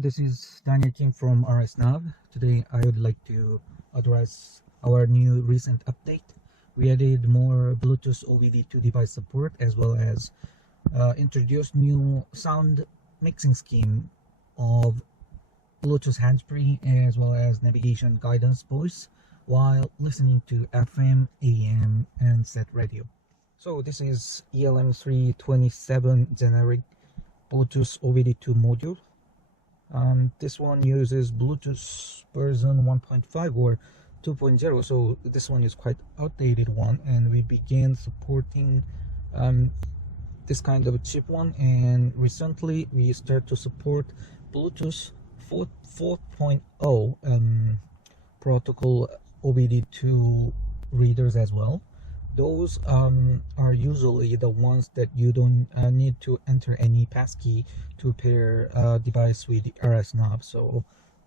this is Daniel Kim from Rsnav. Today I would like to address our new recent update. We added more Bluetooth OBD2 device support, as well as introduced new sound mixing scheme of Bluetooth hands-free, as well as navigation guidance voice while listening to FM, AM, and set radio. So this is ELM327 generic Bluetooth OBD2 module. This one uses Bluetooth version 1.5 or 2.0, so this one is quite outdated one, and we began supporting this kind of cheap one, and recently we start to support Bluetooth 4.0 protocol OBD2 readers as well. Those are usually the ones that you don't need to enter any passkey to pair device with the Rsnav. So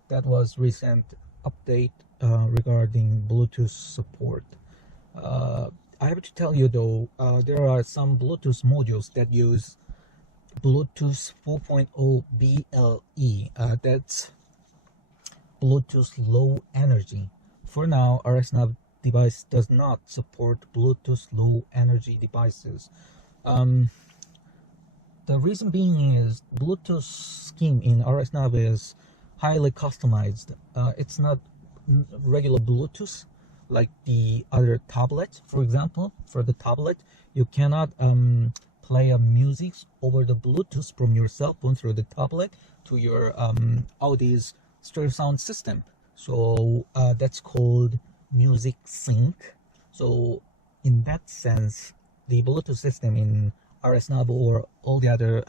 that was recent update regarding Bluetooth support. I have to tell you though, there are some Bluetooth modules that use Bluetooth 4.0 BLE. That's Bluetooth low energy. For now, Rsnav device does not support Bluetooth low energy devices. The reason being is Bluetooth scheme in Rsnav is highly customized. It's not regular Bluetooth like the other tablet. For example, for the tablet, you cannot play a music over the Bluetooth from your cell phone through the tablet to your Audi's stereo sound system. So that's called music sync. So in that sense, the Bluetooth system in Rsnav or all the other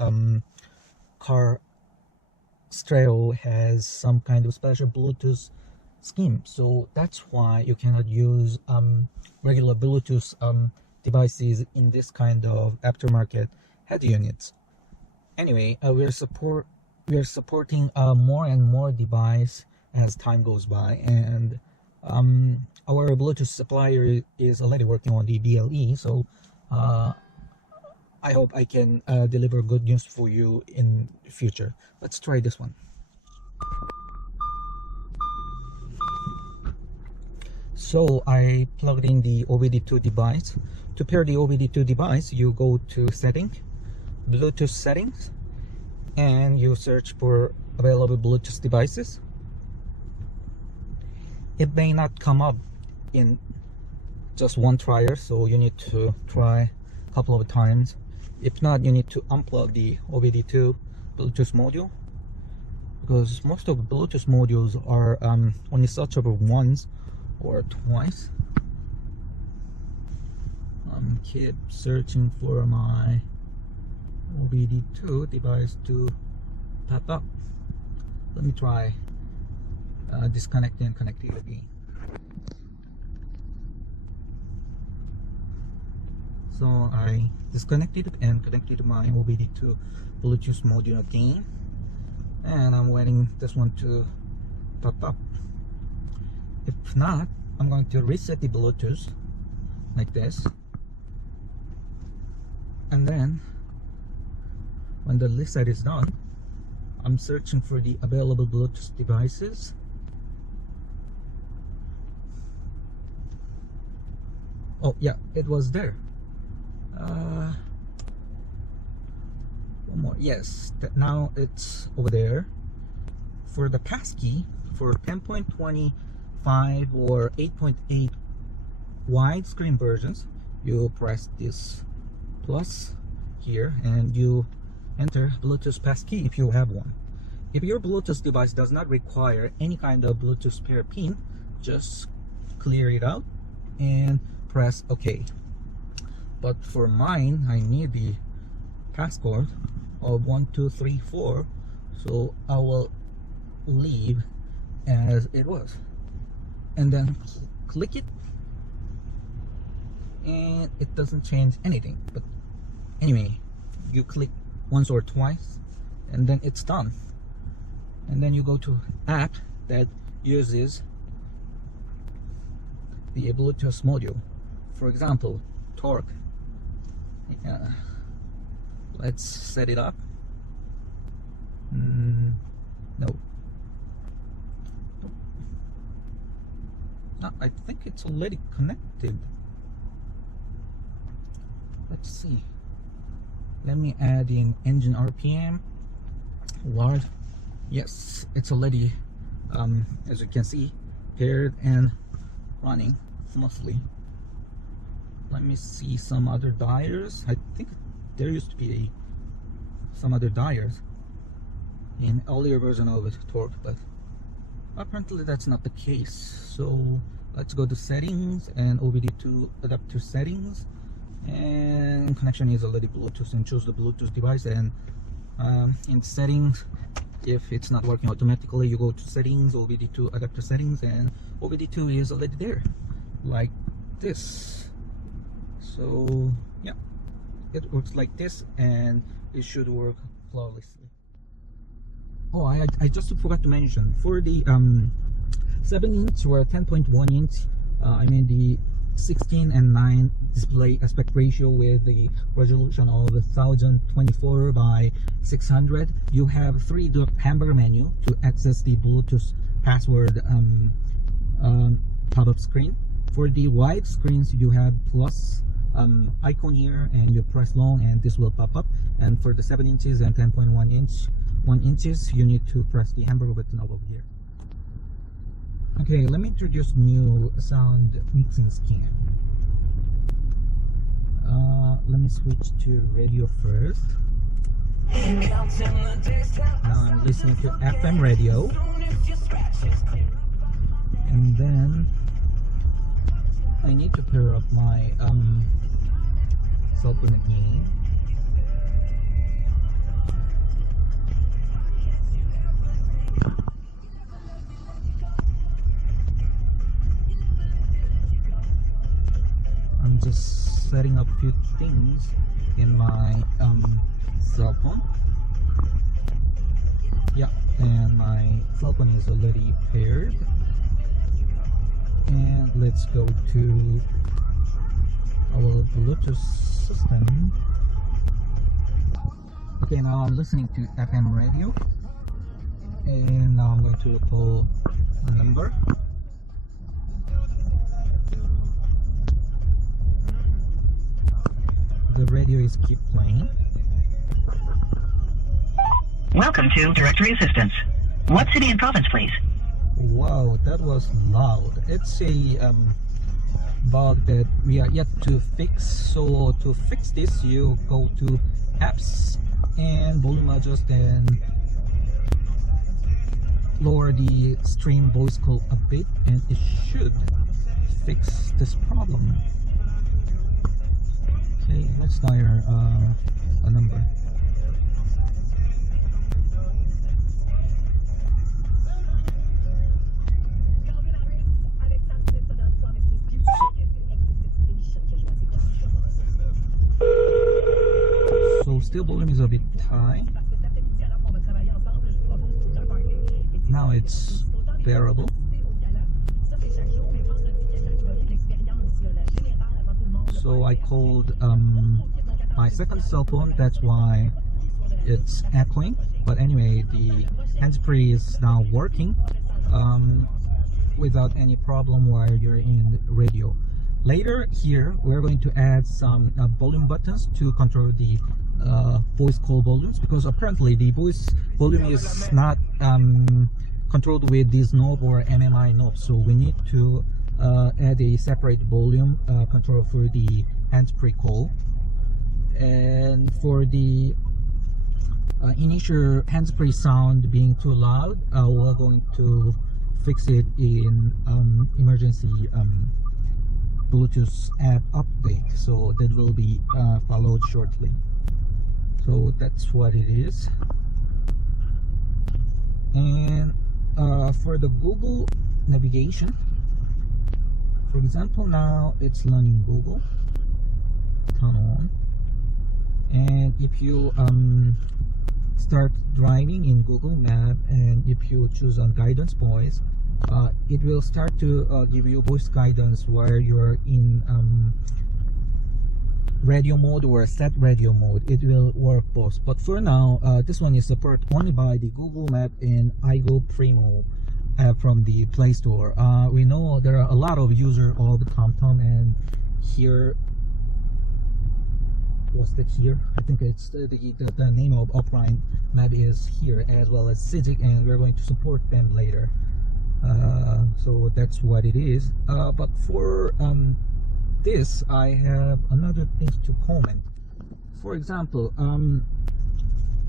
car stereo has some kind of special Bluetooth scheme. So that's why you cannot use regular Bluetooth devices in this kind of aftermarket head units. Anyway, we are supporting more and more device as time goes by, and our Bluetooth supplier is already working on the BLE, so I hope I can deliver good news for you in the future. Let's try this one. So I plugged in the OBD2 device. To pair the OBD2 device, you go to Setting, Bluetooth Settings, and you search for available Bluetooth devices. It may not come up in just one trial, so you need to try a couple of times. If not, you need to unplug the OBD2 Bluetooth module, because most of the Bluetooth modules are only searchable once or twice. Keep searching for my OBD2 device to pop up. Let me try disconnecting and connectivity. So I disconnected and connected my OBD2 Bluetooth module again, and I'm waiting this one to pop up. If not, I'm going to reset the Bluetooth like this, and then when the reset is done, I'm searching for the available Bluetooth devices. Oh yeah, it was there. One more. Yes, now it's over there. For the passkey, for 10.25 or 8.8 widescreen versions, you press this plus here and you enter Bluetooth passkey if you have one. If your Bluetooth device does not require any kind of Bluetooth pair pin, just clear it out and press OK. But for mine, I need the passcode of 1234, so I will leave as it was, and then click it, and it doesn't change anything. But anyway, you click once or twice and then it's done, and then you go to app that uses the Bluetooth module. For example, Torque. Let's set it up. No, I think it's already connected. Let's see. Let me add in engine RPM. Large. Yes, it's already, as you can see, paired and running smoothly. Let me see some other dials. I think there used to be some other dials in earlier version of Torque, but apparently that's not the case. So let's go to settings and OBD2 adapter settings, and connection is already Bluetooth, and choose the Bluetooth device. And in settings, if it's not working automatically, you go to settings, OBD2 adapter settings, and OBD2 is already there like this. So yeah, it works like this, and it should work flawlessly. Oh, I just forgot to mention, for the 7-inch or 10.1-inch, I mean the 16 and 9 display aspect ratio with the resolution of 1024 by 600, you have 3 hamburger menu to access the Bluetooth password pop-up screen. For the wide screens, you have plus icon here, and you press long and this will pop up. And for the 7 inches and 10.1 inches, you need to press the hamburger button over here. Okay, let me introduce new sound mixing scheme. Let me switch to radio first. Now I'm listening to FM radio, and then I need to pair up my cell phone again. I'm just setting up a few things in my cell phone. Yeah, and my cell phone is already paired. And let's go to our Bluetooth system. Okay, now I'm listening to FM radio, and now I'm going to call a number. The radio is keep playing. Welcome to Directory Assistance. What city and province, please? Wow, that was loud. It's a bug that we are yet to fix. So to fix this, you go to apps and volume adjust and lower the stream voice call a bit, and it should fix this problem. Okay, let's dial a number. So still volume is a bit high. Now it's bearable. So I called my second cell phone, that's why it's echoing. But anyway, the hands-free is now working without any problem while you're in radio. Later here, we're going to add some volume buttons to control the voice call volumes, because apparently the voice volume is not controlled with this knob or MMI knob. So we need to add a separate volume control for the hands-free call. And for the initial hands-free sound being too loud, we're going to fix it in emergency Bluetooth app update, so that will be followed shortly. So that's what it is. And for the Google navigation, for example, now it's learning Google. Turn on, and if you start driving in Google Map, and if you choose on guidance voice, it will start to give you voice guidance while you're in radio mode or set radio mode. It will work both, but for now this one is supported only by the Google Map and iGo Primo app from the Play Store. We know there are a lot of users of TomTom, and here, what's that here? I think it's the name of offline map is here, as well as Civic, and we're going to support them later. So that's what it is. But for this, I have another thing to comment. For example,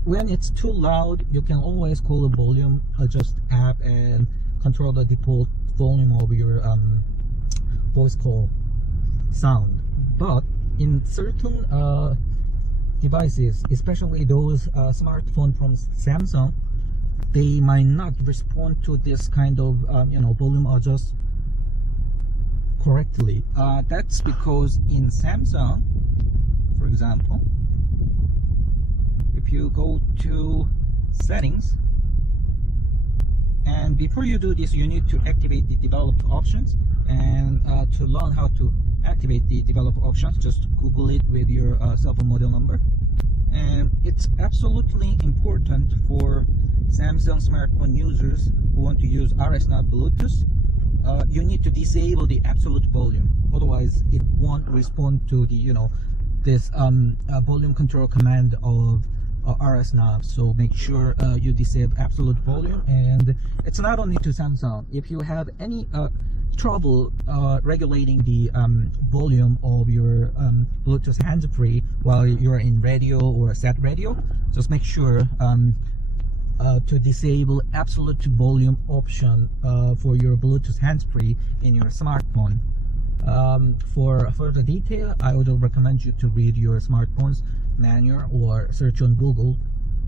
when it's too loud, you can always call the volume adjust app and control the default volume of your voice call sound. But in certain devices, especially those smartphones from Samsung, they might not respond to this kind of volume adjust correctly. That's because in Samsung, for example, if you go to settings, and before you do this, you need to activate the develop options. And to learn how to activate the develop options, just Google it with your cell phone model number. And it's absolutely important for Samsung smartphone users who want to use Rsnav Bluetooth. You need to disable the absolute volume, otherwise it won't respond to the this volume control command of Rsnav. So make sure you disable absolute volume. And it's not only to Samsung. If you have any trouble regulating the volume of your Bluetooth hands-free while you're in radio or set radio, just make sure to disable absolute volume option for your Bluetooth hands-free in your smartphone. For further detail, I would recommend you to read your smartphone's manual or search on Google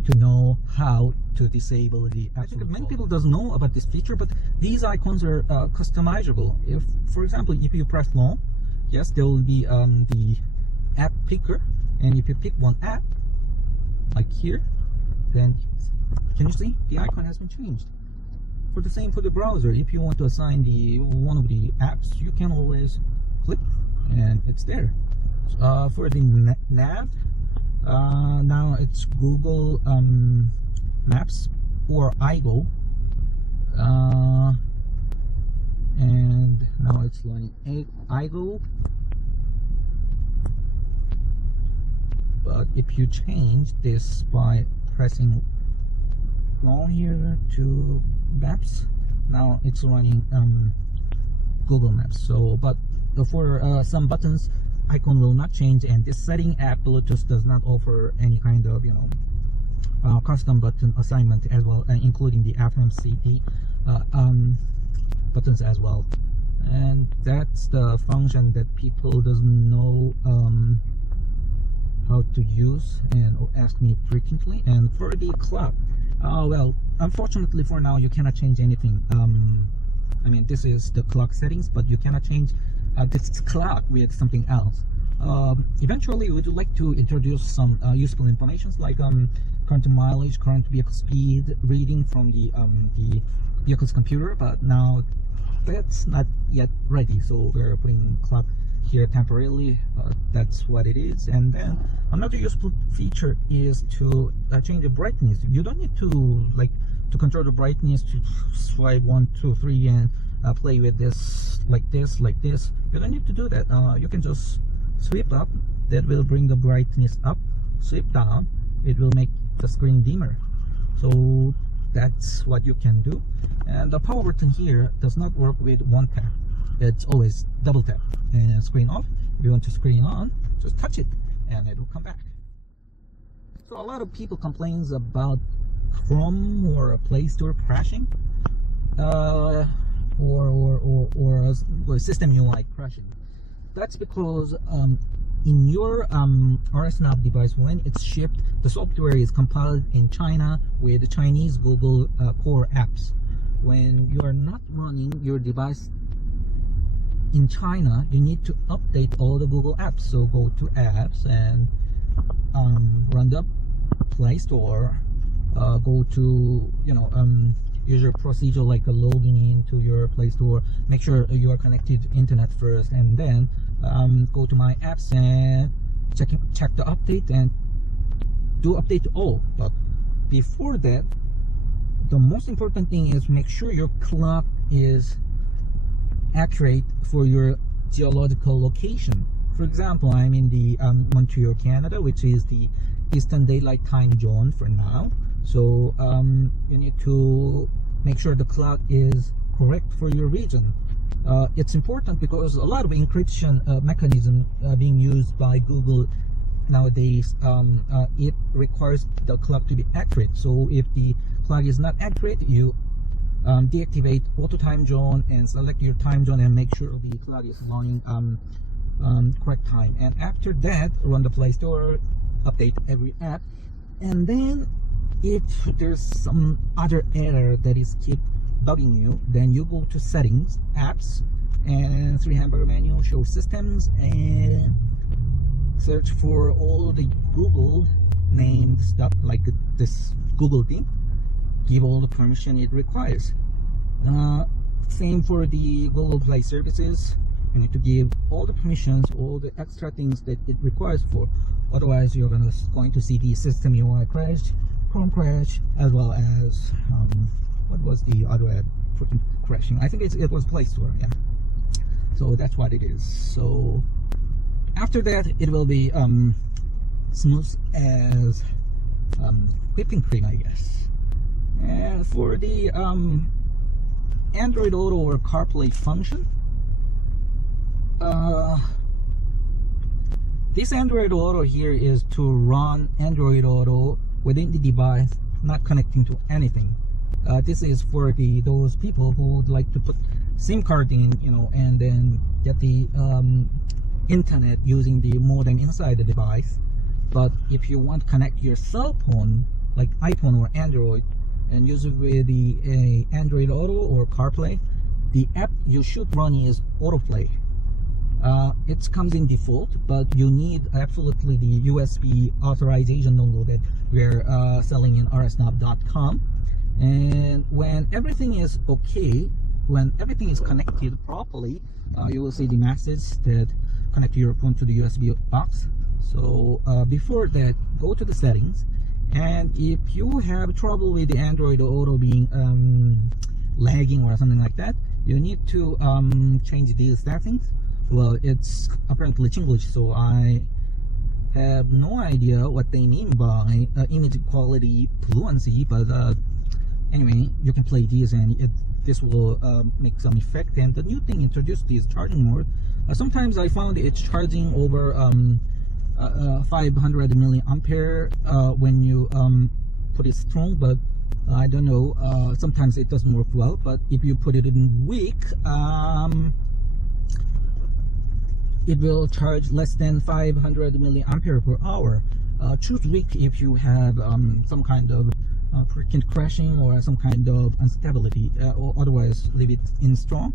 to know how to disable the absolute. I think many people doesn't know about this feature, but these icons are customizable. If, for example, if you press long, yes, there will be the app picker, and if you pick one app, like here, then can you see the icon has been changed? For the same for the browser, if you want to assign the one of the apps, you can always click and it's there. For the nav, now it's Google Maps or iGo, and now it's learning iGo. But if you change this by pressing long here to Maps, now it's running Google Maps. So, but for some buttons, icon will not change, and this setting app Bluetooth does not offer any kind of custom button assignment as well, including the FMCD buttons as well. And that's the function that people doesn't know how to use and ask me frequently. And for the clock, well, unfortunately for now you cannot change anything. I mean, this is the clock settings, but you cannot change this clock with something else. Eventually we would like to introduce some useful information like current mileage, current vehicle speed reading from the vehicle's computer, but now that's not yet ready, so we're putting clock here temporarily. That's what it is. And then another useful feature is to change the brightness. You don't need to control the brightness to swipe 1, 2, 3 and play with this like this. You don't need to do that. You can just sweep up, that will bring the brightness up. Sweep down, it will make the screen dimmer. So that's what you can do. And the power button here does not work with one tap. It's always double tap. And screen off, if you want to screen on, just touch it and it will come back. So a lot of people complains about Chrome or Play Store crashing, or system UI crashing. That's because in your Rsnav device, when it's shipped, the software is compiled in China with the Chinese Google core apps. When you are not running your device in China, you need to update all the Google apps. So go to apps and run the Play Store, go to user procedure like logging into your Play Store, make sure you are connected to internet first, and then go to my apps and check the update and do update all. But before that, the most important thing is make sure your clock is accurate for your geological location. For example, I'm in the Montreal, Canada, which is the Eastern Daylight Time Zone for now. So you need to make sure the clock is correct for your region. It's important because a lot of encryption mechanism being used by Google nowadays. It requires the clock to be accurate. So if the clock is not accurate, you deactivate auto time zone and select your time zone and make sure the clock is running correct time. And after that, run the Play Store, update every app, and then if there's some other error that is keep bugging you, then you go to settings, apps, and three hamburger menu, show systems, and search for all the Google named stuff like this Google thing. Give all the permission it requires. Same for the Google Play services. You need to give all the permissions, all the extra things that it requires for. Otherwise, you're going to see the system UI crash, Chrome crash, as well as what was the other ad crashing? I think it was Play Store. Yeah. So that's what it is. So after that, it will be smooth as whipping cream, I guess. And for the Android Auto or CarPlay function, this Android Auto here is to run Android Auto within the device, not connecting to anything. This is for those people who would like to put SIM card in, and then get the internet using the modem inside the device. But if you want to connect your cell phone, like iPhone or Android, and use it with the Android Auto or CarPlay, the app you should run is AutoPlay. It comes in default, but you need absolutely the USB authorization dongle that we're selling in rsnav.com. And when everything is okay, when everything is connected properly, you will see the message that connect your phone to the USB box. So before that, go to the settings, and if you have trouble with the Android Auto being lagging or something like that, you need to change these settings. Well, it's apparently English, so I have no idea what they mean by image quality fluency, but anyway, you can play these and this will make some effect. And the new thing introduced is charging mode. Sometimes I found it's charging over 500 milliampere when you put it strong, but I don't know, sometimes it doesn't work well. But if you put it in weak, it will charge less than 500 milliampere per hour. Choose weak if you have some kind of frequent crashing or some kind of instability, or otherwise leave it in strong.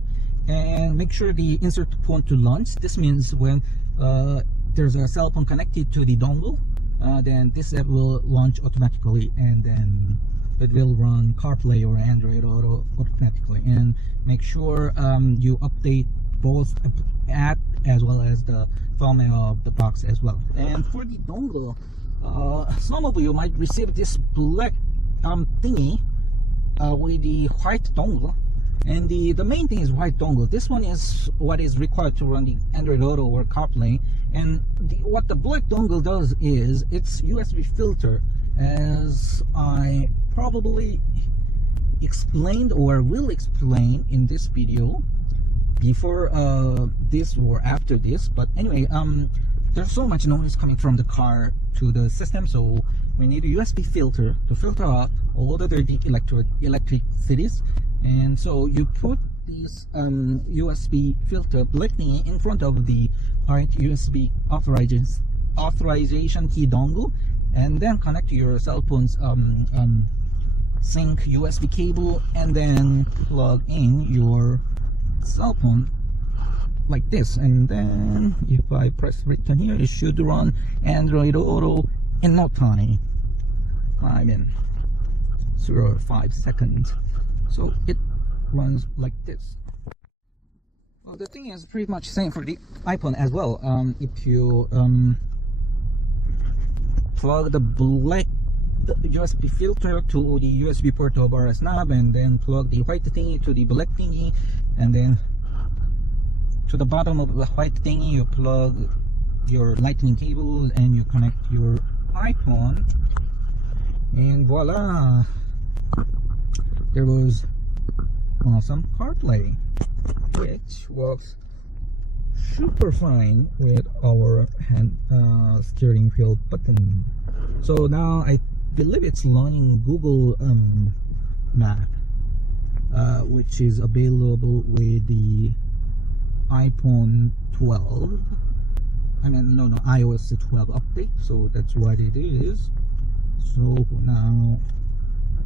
And make sure the insert phone to launch. This means when there's a cell phone connected to the dongle, then this app will launch automatically, and then it will run CarPlay or Android Auto automatically. And make sure you update both app as well as the firmware of the box as well. And for the dongle, some of you might receive this black thingy with the white dongle, and the main thing is white dongle. This one is what is required to run the Android Auto or CarPlay. And what the black dongle does is it's USB filter, as I probably explained or will explain in this video before this or after this. But anyway, there's so much noise coming from the car to the system, so we need a USB filter to filter out all the dirty electricities. And so you put this USB filter blinking in front of the white USB authorization key dongle, and then connect to your cell phone's sync USB cable, and then plug in your cell phone like this. And then if I press return here, it should run Android Auto in no time. I mean 0.5 seconds. So it runs like this. Well, the thing is pretty much same for the iPhone as well. If you plug the black USB filter to the USB port of Rsnav, and then plug the white thingy to the black thingy, and then to the bottom of the white thingy you plug your lightning cable and you connect your iPhone, and voila, there was awesome CarPlay, which works super fine with our hand steering wheel button. So now I believe it's launching Google Map, which is available with the iPhone 12. I mean, no, iOS 12 update. So that's what it is. So now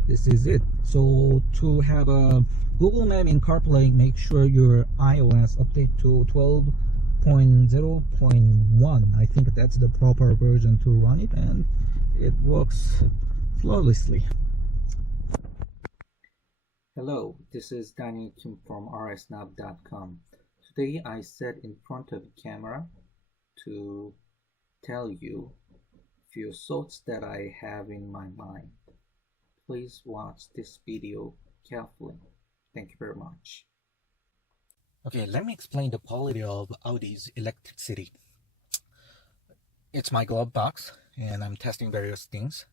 this is it. So to have a Google Map in CarPlay, make sure your iOS update to 12.0.1. I think that's the proper version to run it, and it works flawlessly. Hello, this is Danny Kim from Rsnav.com. Today I sat in front of the camera to tell you a few thoughts that I have in my mind. Please watch this video carefully. Thank you very much. Okay, let me explain the quality of Audi's electricity. It's my glove box and I'm testing various things.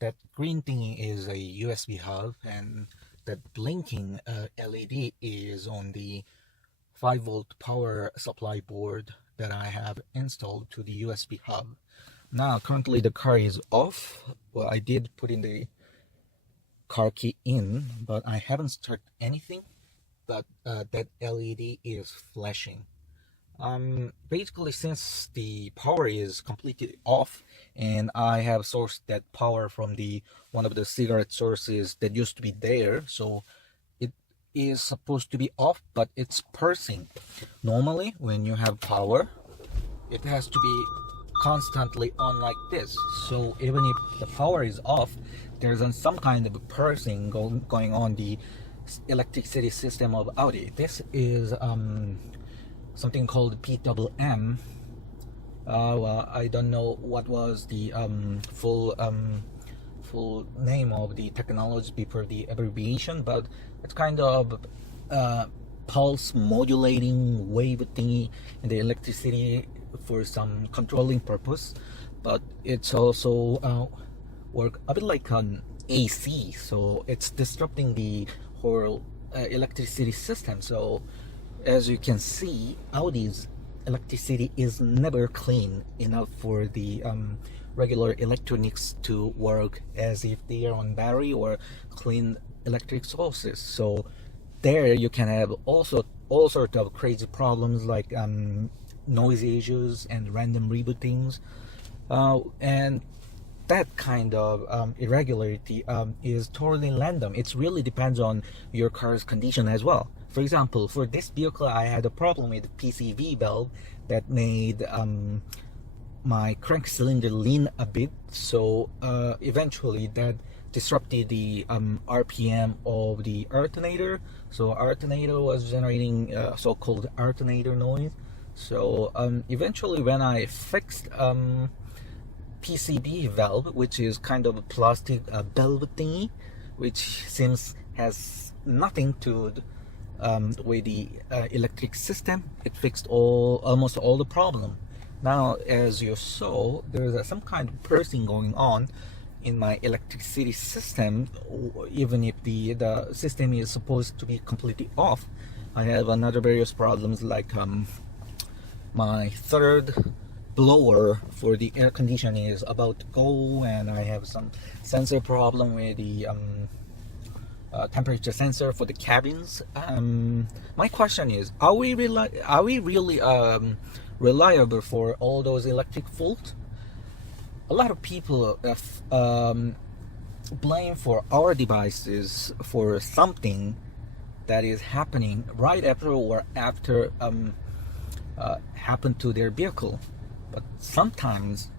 That green thingy is a USB hub, and that blinking LED is on the 5-volt power supply board that I have installed to the USB hub. Now currently the car is off. Well, I did put in the car key in, but I haven't started anything, but that LED is flashing. Basically, since the power is completely off and I have sourced that power from the one of the cigarette sources that used to be there, so it is supposed to be off, but it's pulsing. Normally when you have power, it has to be constantly on like this. So even if the power is off, there's some kind of pulsing going on the electricity system of Audi. This is something called PWM. Well, I don't know what was the full name of the technology before the abbreviation, but it's kind of pulse modulating wave thingy in the electricity for some controlling purpose, but it's also work a bit like an AC, so it's disrupting the whole electricity system. So as you can see, Audi's electricity is never clean enough for the regular electronics to work as if they are on battery or clean electric sources. So there you can have all sorts of crazy problems like noise issues and random rebootings, and that kind of irregularity is totally random. It really depends on your car's condition as well. For example, for this vehicle, I had a problem with the PCV valve that made my crank cylinder lean a bit. So eventually that disrupted the RPM of the alternator. So alternator was generating so-called alternator noise. So eventually when I fixed PCB valve, which is kind of a plastic valve thingy, which seems has nothing to with the electric system, it fixed almost all the problem. Now, as you saw, there's some kind of pulsing going on in my electricity system, even if the system is supposed to be completely off. I have another various problems like my third blower for the air conditioning is about to go, and I have some sensor problem with the temperature sensor for the cabins. My question is, are we really reliable for all those electric faults? A lot of people blame for our devices for something that is happening right after or after happened to their vehicle. But sometimes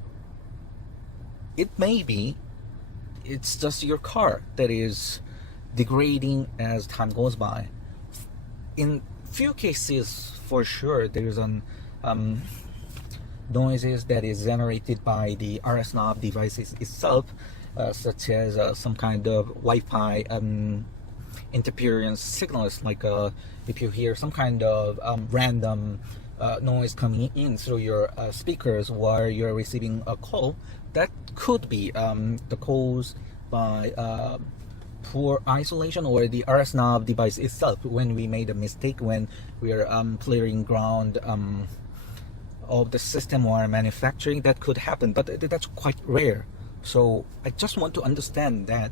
it may be it's just your car that is degrading as time goes by. In few cases, for sure, there's an noises that is generated by the Rsnav devices itself, such as some kind of Wi-Fi interference signals, like if you hear some kind of random noise coming in through your speakers while you're receiving a call, that could be the cause by poor isolation or the Rsnav device itself. When we made a mistake, when we're clearing ground of the system while manufacturing, that could happen, but that's quite rare. So I just want to understand that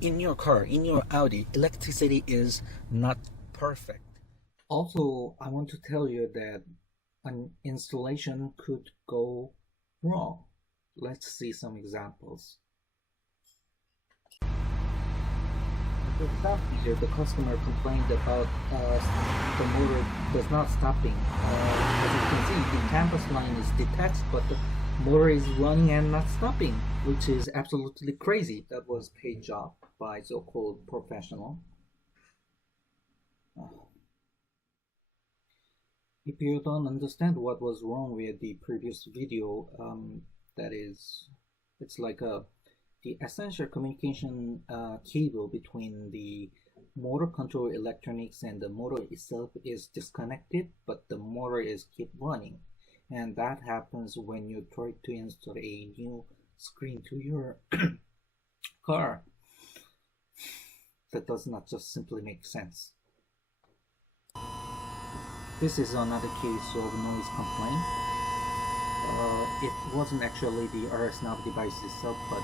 in your car, in your Audi, electricity is not perfect. Also, I want to tell you that an installation could go wrong. Let's see some examples. At the stop here, the customer complained about the motor does not stopping. As you can see, the campus line is detached, but the motor is running and not stopping, which is absolutely crazy. That was paid job by so-called professional. If you don't understand what was wrong with the previous video, that is, it's like the essential communication cable between the motor control electronics and the motor itself is disconnected, but the motor is keep running, and that happens when you try to install a new screen to your car. That does not just simply make sense. This is another case of noise complaint. It wasn't actually the Rsnav device itself, but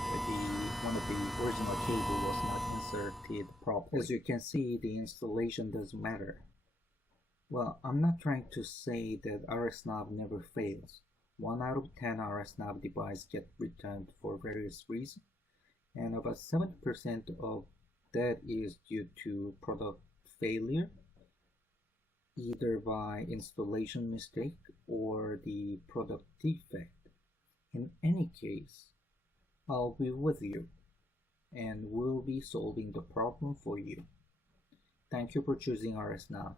one of the original cable was not inserted properly. As you can see, the installation doesn't matter. Well, I'm not trying to say that Rsnav never fails. 1 out of 10 Rsnav devices get returned for various reasons, and about 70% of that is due to product failure, either by installation mistake or the product defect. In any case, I'll be with you and we'll be solving the problem for you. Thank you for choosing Rsnav.